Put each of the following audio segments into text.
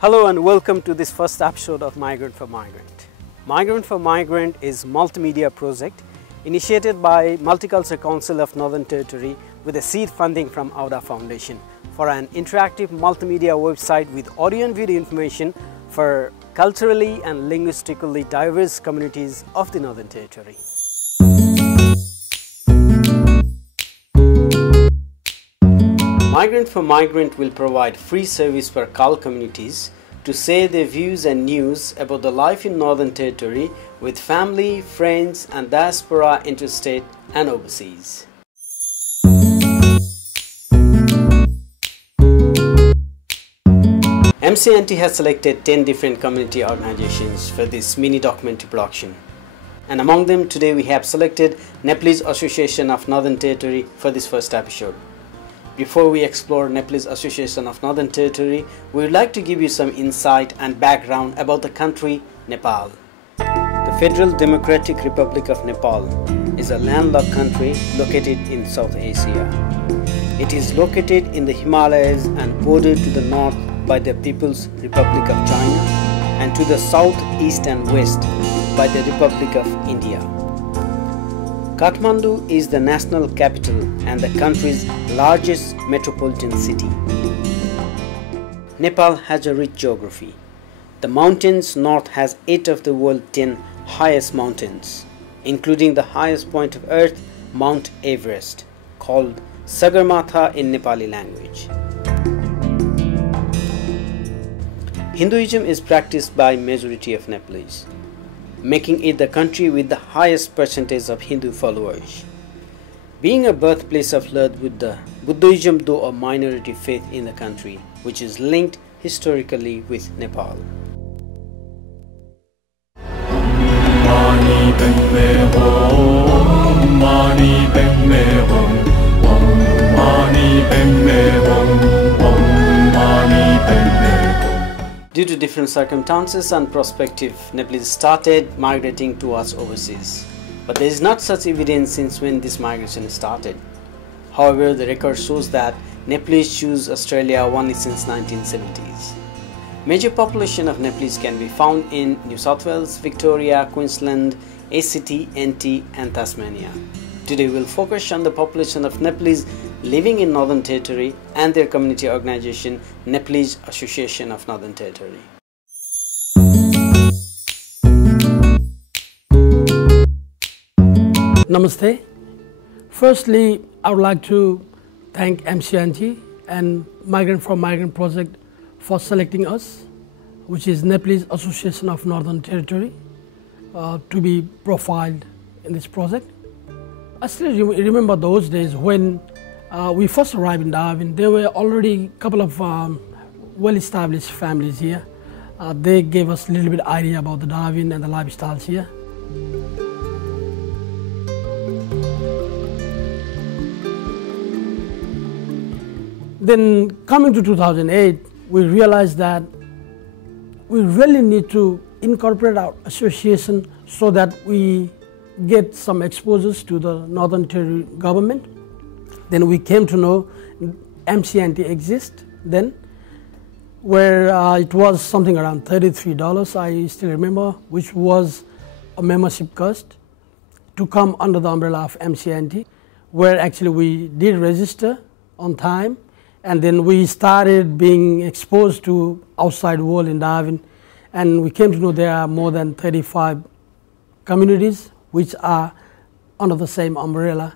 Hello and welcome to this first episode of Migrant for Migrant. Migrant for Migrant is a multimedia project initiated by Multicultural Council of Northern Territory with a seed funding from auDA Foundation for an interactive multimedia website with audio and video information for culturally and linguistically diverse communities of the Northern Territory. Migrant for Migrant will provide free service for CAL communities to share their views and news about the life in Northern Territory with family, friends and diaspora, interstate and overseas. MCNT has selected 10 different community organizations for this mini documentary production. And among them today we have selected Nepalese Association of Northern Territory for this first episode. Before we explore Nepalese Association of Northern Territory, we would like to give you some insight and background about the country Nepal. The Federal Democratic Republic of Nepal is a landlocked country located in South Asia. It is located in the Himalayas and bordered to the north by the People's Republic of China and to the south, east and west by the Republic of India. Kathmandu is the national capital and the country's largest metropolitan city. Nepal has a rich geography. The mountains north has 8 of the world's 10 highest mountains, including the highest point of earth, Mount Everest, called Sagarmatha in Nepali language. Hinduism is practiced by majority of Nepalese, making it the country with the highest percentage of Hindu followers. Being a birthplace of Lord Buddha, Buddhism though a minority faith in the country, which is linked historically with Nepal. Due to different circumstances and perspective, Nepalese started migrating towards overseas. But there is not such evidence since when this migration started. However, the record shows that Nepalese choose Australia only since 1970s. Major population of Nepalese can be found in New South Wales, Victoria, Queensland, ACT, NT and Tasmania. Today we will focus on the population of Nepalese living in Northern Territory and their community organization, Nepalese Association of Northern Territory. Namaste. Firstly, I would like to thank MCNT and Migrant for Migrant project for selecting us, which is Nepalese Association of Northern Territory, to be profiled in this project. I still remember those days when we first arrived in Darwin. There were already a couple of well-established families here. They gave us a little bit idea about the Darwin and the lifestyles here. Then coming to 2008, we realized that we really need to incorporate our association so that we get some exposures to the Northern Territory government. Then we came to know MCNT exists then, where it was something around $33, I still remember, which was a membership cost to come under the umbrella of MCNT, where actually we did register on time, and then we started being exposed to outside world in Darwin, and we came to know there are more than 35 communities which are under the same umbrella.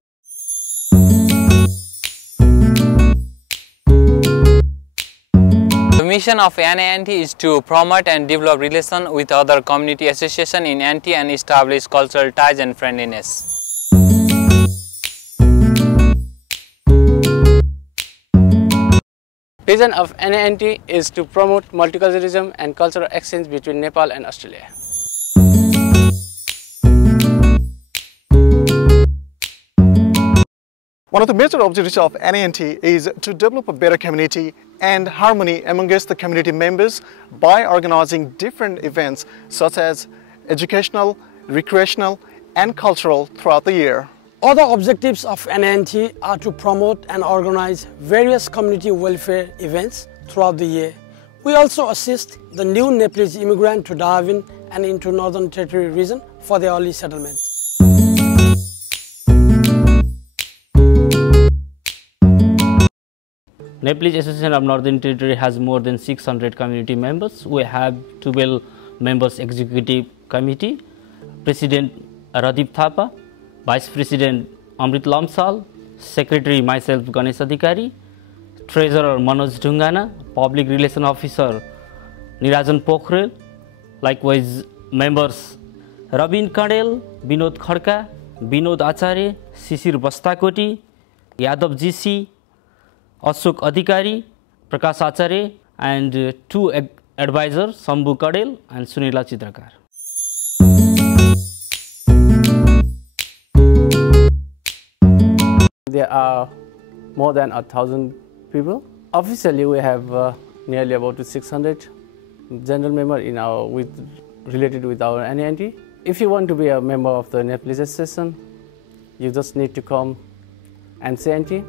The mission of NANT is to promote and develop relations with other community associations in NT and establish cultural ties and friendliness. Vision of NANT is to promote multiculturalism and cultural exchange between Nepal and Australia. One of the major objectives of NANT is to develop a better community and harmony amongst the community members by organizing different events such as educational, recreational and cultural throughout the year. Other objectives of NANT are to promote and organize various community welfare events throughout the year, We also assist the new Nepalese immigrant to dive in and into Northern Territory region for their early settlement. Nepalese Association of Northern Territory has more than 600 community members. We have 12 members executive committee, President Radip Thapa, Vice President Amrit Lamsal, Secretary myself Ganesh Adhikari, Treasurer Manoj Dhungana, Public Relation Officer Nirajan Pokhrel, likewise members Rabin Kadel, Binod Khadka, Binod Acharya, Sisir Bastakoti, Yadav GC, Ashok Adhikari, Prakash Acharya, and two advisors, Sambhu Kadel and Sunila Chitrakar. There are more than 1,000 people. Officially, we have nearly about 600 general members in our related with our NANT. If you want to be a member of the Nepalese Association, you just need to come and NCNT.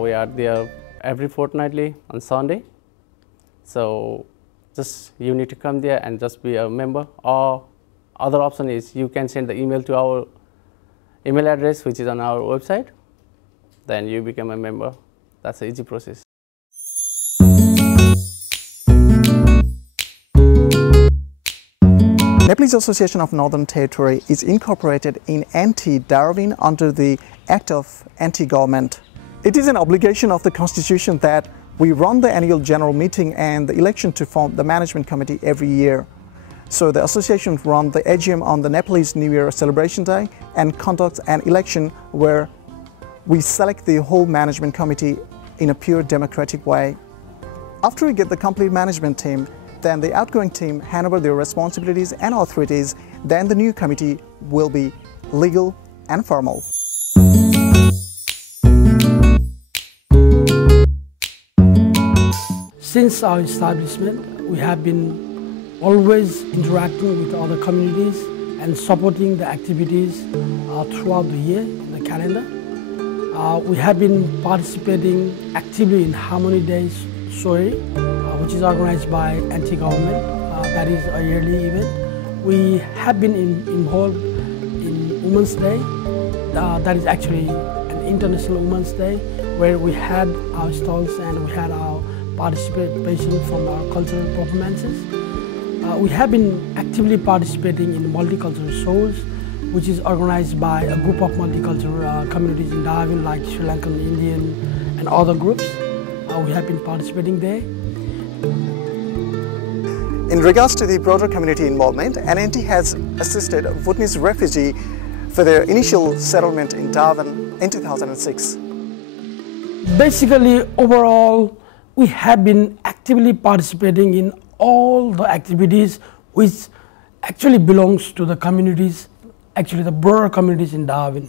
We are there every fortnightly on Sunday. So just you need to come there and just be a member. Or other option is you can send the email to our email address, which is on our website. Then you become a member. That's an easy process. Nepalese Association of Northern Territory is incorporated in anti-Darwin under the Act of Anti-Government. It is an obligation of the Constitution that we run the annual general meeting and the election to form the management committee every year. So the association runs the AGM on the Nepalese New Year celebration day and conducts an election where we select the whole management committee in a pure democratic way. After we get the complete management team, then the outgoing team hand over their responsibilities and authorities. Then the new committee will be legal and formal. Since our establishment, we have been always interacting with other communities and supporting the activities throughout the year in the calendar. We have been participating actively in Harmony Days Soiree, which is organized by anti-government. That is a yearly event. We have been involved in Women's Day. That is actually an International Women's Day, where we had our stalls and we had our participation from our cultural performances. We have been actively participating in multicultural shows, which is organized by a group of multicultural communities in Darwin, like Sri Lankan, Indian, and other groups. We have been participating there. In regards to the broader community involvement, NNT has assisted Bhutanese refugees for their initial settlement in Darwin in 2006. Basically, overall, we have been actively participating in all the activities which actually belongs to the communities, actually the broader communities in Darwin.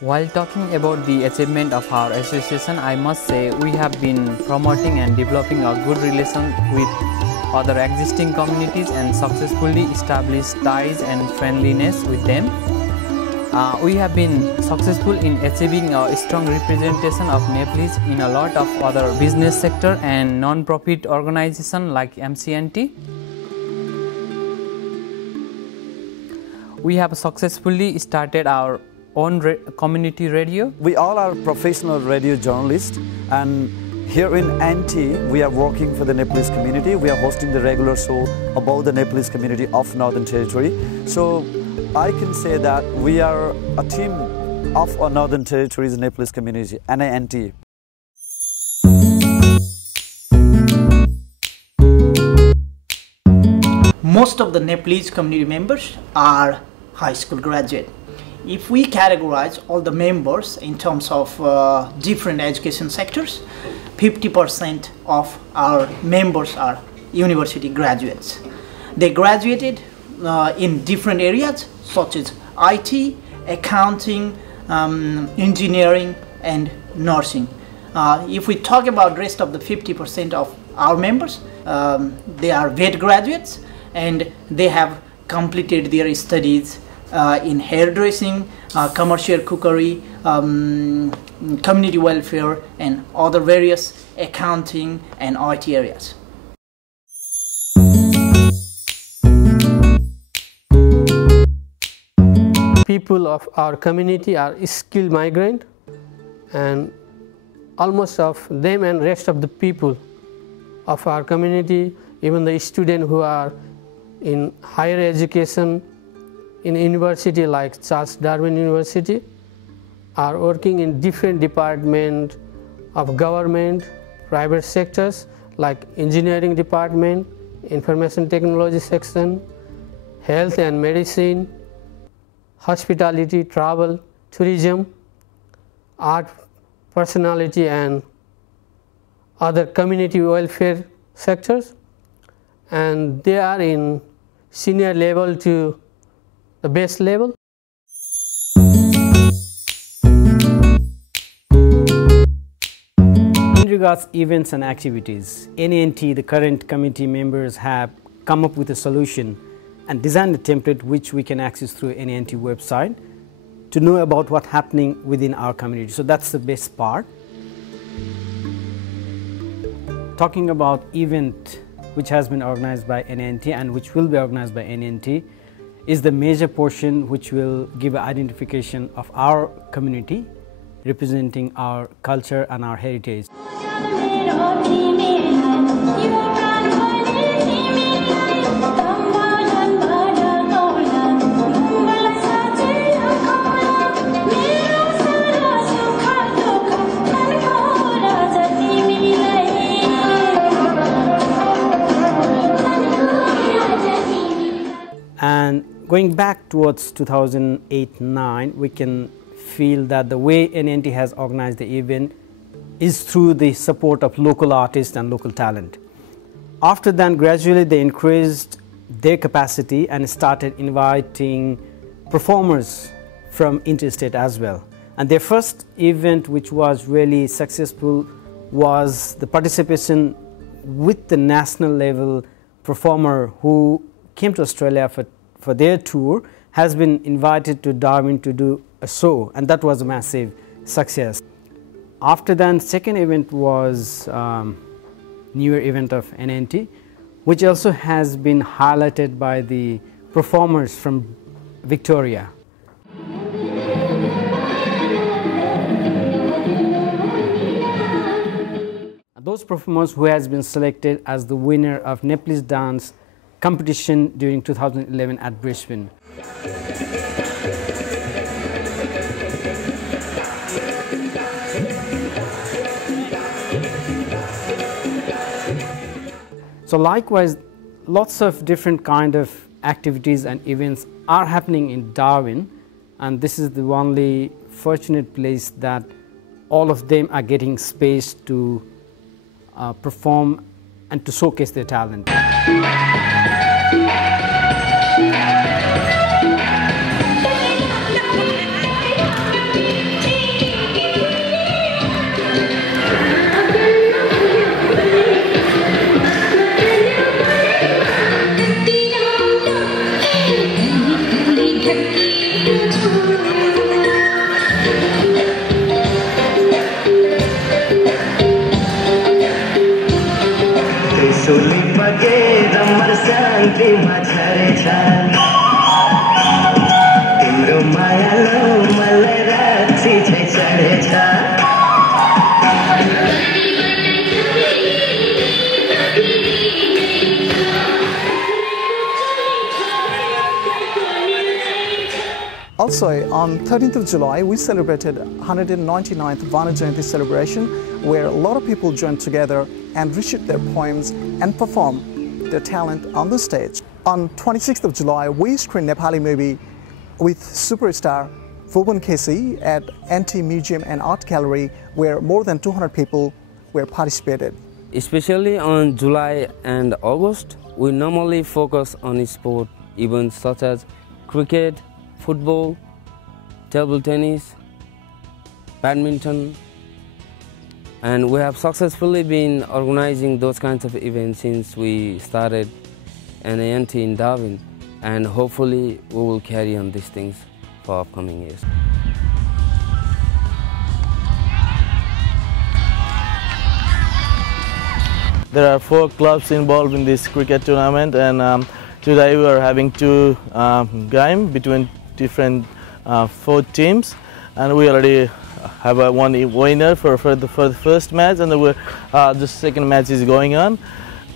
While talking about the achievement of our association, I must say we have been promoting and developing a good relation with other existing communities and successfully established ties and friendliness with them. We have been successful in achieving a strong representation of Nepalese in a lot of other business sector and non-profit organizations like MCNT. We have successfully started our own community radio. We all are professional radio journalists, and here in NT we are working for the Nepalese community. We are hosting the regular show about the Nepalese community of Northern Territory. So I can say that we are a team of our Northern Territories Nepalese community, NANT. Most of the Nepalese community members are high school graduate. If we categorize all the members in terms of different education sectors, 50% of our members are university graduates. They graduated in different areas such as IT, accounting, engineering, and nursing. If we talk about the rest of the 50% of our members, they are VET graduates and they have completed their studies in hairdressing, commercial cookery, community welfare, and other various accounting and IT areas. People of our community are skilled migrant, and almost of them and rest of the people of our community, even the students who are in higher education in university like Charles Darwin University, are working in different departments of government, private sectors like engineering department, information technology section, health and medicine, hospitality, travel, tourism, art, personality, and other community welfare sectors. And they are in senior level to the base level. In regards to events and activities, NANT, the current committee members, have come up with a solution and designed a template which we can access through NANT website to know about what's happening within our community. So that's the best part. Talking about event which has been organized by NANT and which will be organized by NANT is the major portion which will give an identification of our community, representing our culture and our heritage. And going back towards 2008-09, we can feel that the way NANT has organized the event is through the support of local artists and local talent. After that, gradually they increased their capacity and started inviting performers from interstate as well. And their first event, which was really successful, was the participation with the national level performer who came to Australia for their tour, has been invited to Darwin to do a show, and that was a massive success. After that, second event was New Year event of NANT, which also has been highlighted by the performers from Victoria. Those performers who has been selected as the winner of Nepalese dance competition during 2011 at Brisbane. So likewise, lots of different kind of activities and events are happening in Darwin, and this is the only fortunate place that all of them are getting space to perform and to showcase their talent. Also, on 13th of July, we celebrated 199th Vana Jayanti celebration, where a lot of people joined together and recited their poems and performed their talent on the stage. On 26th of July, we screened Nepali movie with superstar Bhuvan Kesi at NT Museum and Art Gallery, where more than 200 people were participated. Especially on July and August, we normally focus on sport events such as cricket, football, table tennis, badminton, and we have successfully been organizing those kinds of events since we started NANT in Darwin. and hopefully we will carry on these things for upcoming years. There are 4 clubs involved in this cricket tournament, and today we are having 2 games between different 4 teams, and we already have one winner for the first match, and the second match is going on,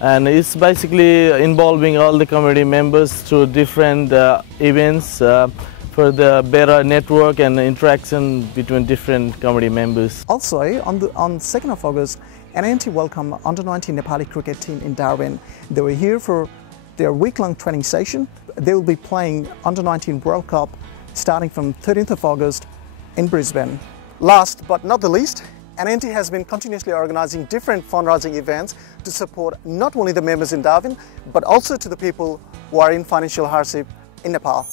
and it's basically involving all the community members through different events for the better network and interaction between different community members. Also, on 2nd of August, NINT welcomed under-19 Nepali cricket team in Darwin. They were here for their week-long training session. They will be playing under-19 World Cup starting from 13th of August in Brisbane. Last but not the least, NINT has been continuously organizing different fundraising events to support not only the members in Darwin, but also to the people who are in financial hardship in Nepal.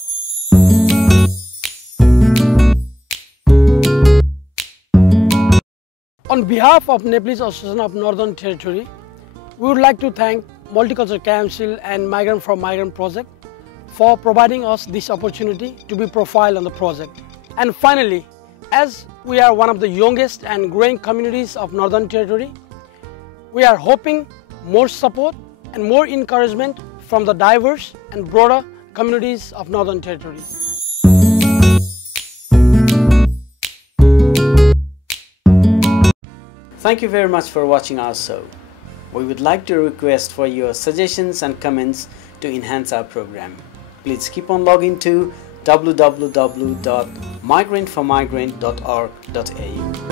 On behalf of Nepalese Association of Northern Territory, we would like to thank Multicultural Council and Migrant for Migrant project for providing us this opportunity to be profiled on the project. And finally, as we are one of the youngest and growing communities of Northern Territory, we are hoping more support and more encouragement from the diverse and broader communities of Northern Territory. Thank you very much for watching our show. We would like to request for your suggestions and comments to enhance our program. Please keep on logging to www.migrantformigrant.org.au.